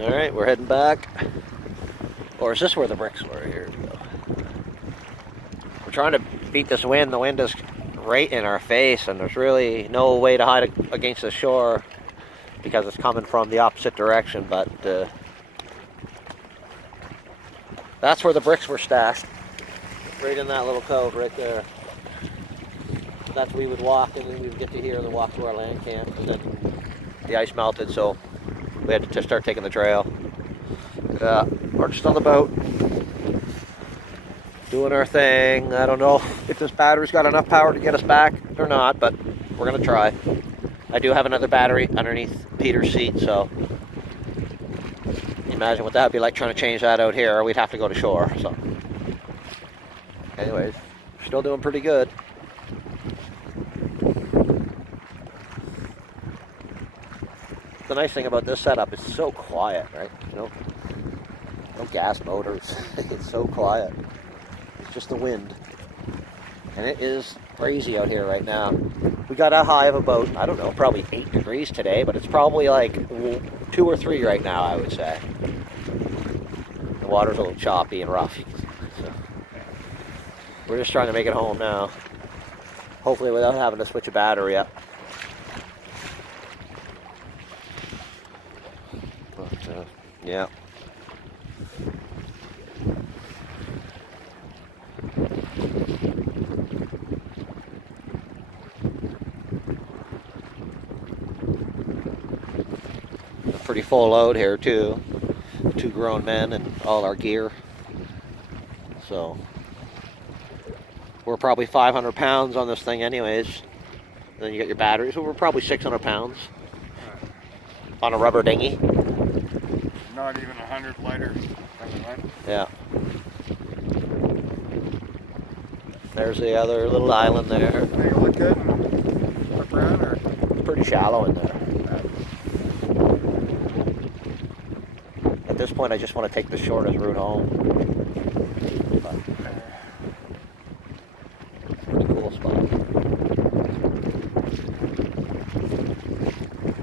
All right, we're heading back. Or is this where the bricks were? Here we go. We're trying to beat this wind. The wind is right in our face, and there's really no way to hide against the shore because it's coming from the opposite direction. But that's where the bricks were stashed, right in that little cove right there. That's where we would walk, and then we would get to here and then walk to our land camp, and then the ice melted, so we had to just start taking the trail. We're just on the boat, doing our thing. I don't know if this battery's got enough power to get us back or not, but we're gonna try. I do have another battery underneath Peter's seat, so imagine what that would be like trying to change that out here. We'd have to go to shore. So, anyways, still doing pretty good. The nice thing about this setup is so quiet, right? No gas motors. It's so quiet. It's just the wind. And it is crazy out here right now. We got a high of about, I don't know, probably 8 degrees today, but it's probably like 2 or 3 right now, I would say. The water's a little choppy and rough. So we're just trying to make it home now. Hopefully without having to switch a battery up. But, yeah. Pretty full load here too. 2 grown men and all our gear. So we're probably 500 pounds on this thing anyways. And then you got your batteries, so we're probably 600 pounds on a rubber dinghy. Not even 100 lighter. Yeah. There's the other little island there. Make it look good and look around, or? It's pretty shallow in there. At this point, I just want to take the shortest route home. But it's a pretty cool spot.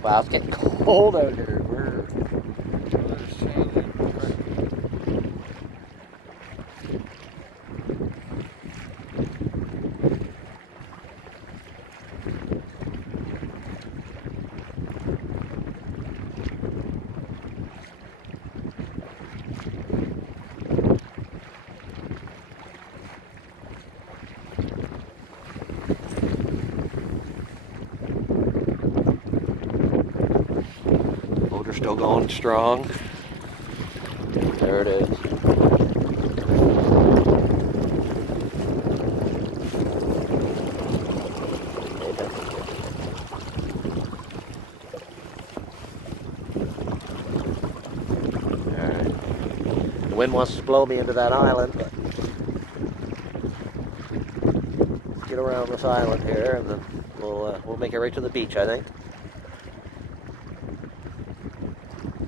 Wow, it's getting cold out here. Weather's changing. Motor's still going strong. There it is. Alright. The wind wants to blow me into that island, but let's get around this island here and then we'll make it right to the beach, I think.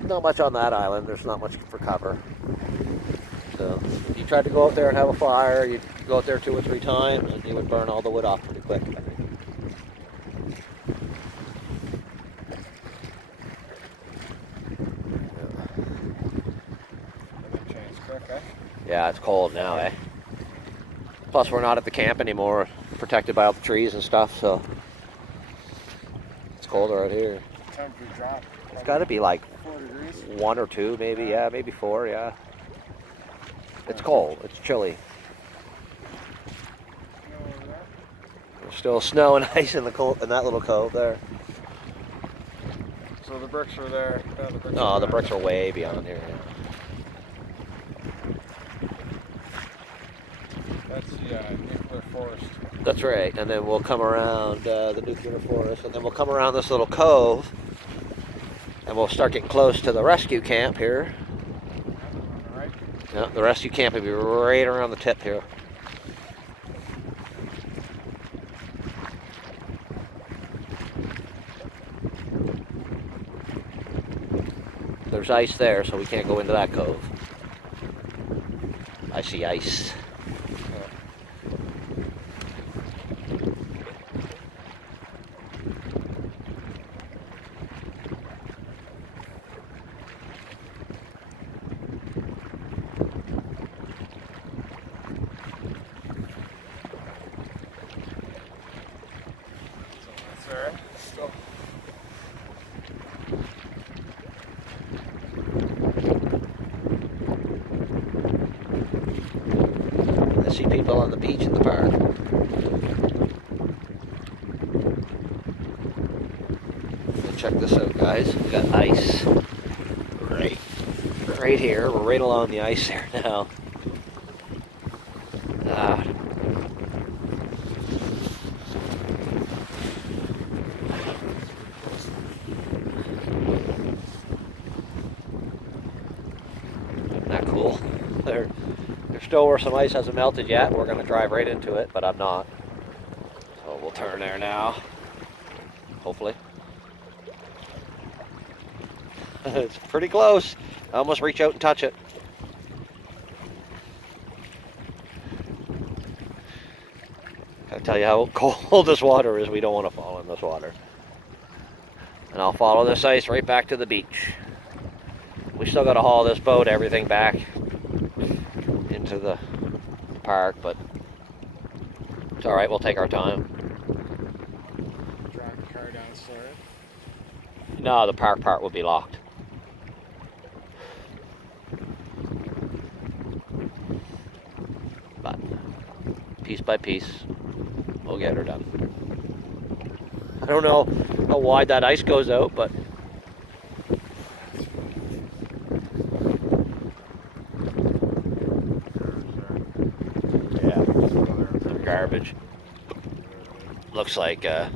Not much on that island. There's not much for cover. So if you tried to go out there and have a fire, you'd go out there 2 or 3 times and you would burn all the wood off pretty quick, I think. Yeah, it's cold now, eh? Plus we're not at the camp anymore, protected by all the trees and stuff, so it's colder out here. Temperature drop. It's got to be like 4 degrees. 1 or 2, maybe. Yeah, maybe 4. Yeah. It's cold. It's chilly. There's still snow and ice in that little cove there. So the bricks are there. No, the bricks are way beyond here. Yeah. That's the nuclear forest. That's right. And then we'll come around the nuclear forest, and then we'll come around this little cove, and we'll start getting close to the rescue camp here. Right. Yeah, the rescue camp will be right around the tip here. There's ice there, so we can't go into that cove. I see ice. people on the beach in the park. Check this out, guys. We got ice right here. We're right along the ice there now. Isn't that cool? There's still where some ice hasn't melted yet. We're going to drive right into it, but I'm not. So we'll turn there now. Hopefully. It's pretty close. I almost reach out and touch it. I tell you how cold this water is. We don't want to fall in this water. And I'll follow this ice right back to the beach. We still got to haul this boat, everything back into the park, but it's all right. We'll take our time. Drive the car down slower. No, the park part will be locked. But piece by piece, we'll get her done. I don't know how wide that ice goes out, but yeah, some garbage. Looks like yeah,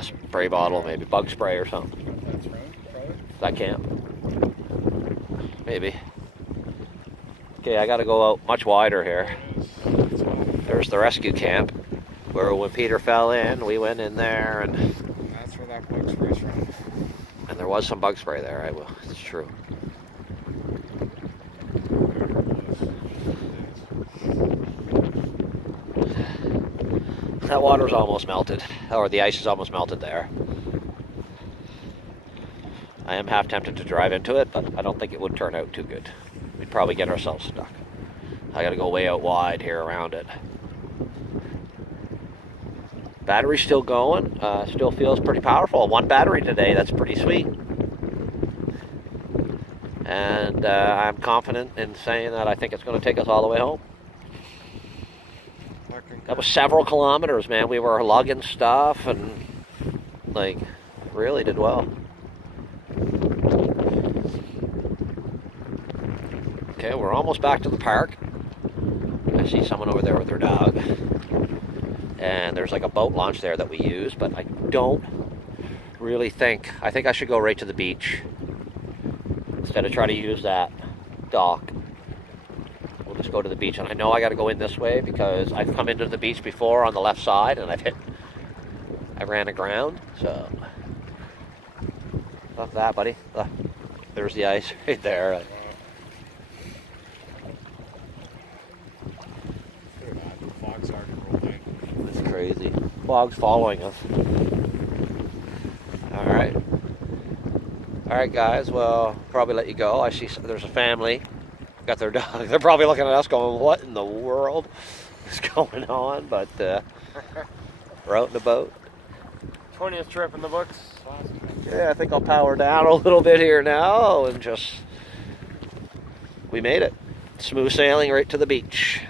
spray bottle, maybe bug spray or something. That's right, probably. That camp. Maybe. Okay, I gotta go out much wider here. There's the rescue camp, where when Peter fell in, we went in there, and That's where that bug spray's from. and there was some bug spray there. It's true. That water's almost melted, or the ice is almost melted there. I am half tempted to drive into it, but I don't think it would turn out too good. We'd probably get ourselves stuck. I gotta go way out wide here around it. Battery's still going, still feels pretty powerful. One battery today, that's pretty sweet. And I'm confident in saying that I think it's gonna take us all the way home. That was several kilometers, man. We were lugging stuff and, like, really did well. Okay, we're almost back to the park. I see someone over there with their dog. And there's like a boat launch there that we use, but I don't really think, I think I should go right to the beach instead of try to use that dock. We'll just go to the beach, and I know I got to go in this way because I've come into the beach before on the left side, and I ran aground. So, fuck that, buddy. There's the ice right there. It's crazy. Fog's following us. All right, guys. Well, probably let you go. I see there's a family. Got their dog. They're probably looking at us going, what in the world is going on? But we're out in the boat. 20th trip in the books. Yeah, I think I'll power down a little bit here now and just... We made it. Smooth sailing right to the beach.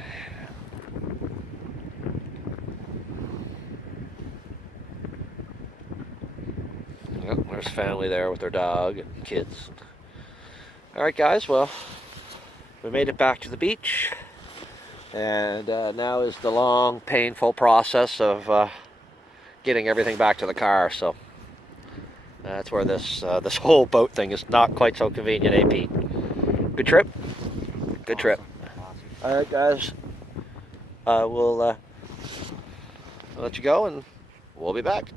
Yep, there's family there with their dog and kids. All right, guys. Well, we made it back to the beach, and now is the long, painful process of getting everything back to the car. So that's where this whole boat thing is not quite so convenient, eh, Pete? Good trip. Good trip. All right, guys. We'll let you go, and we'll be back.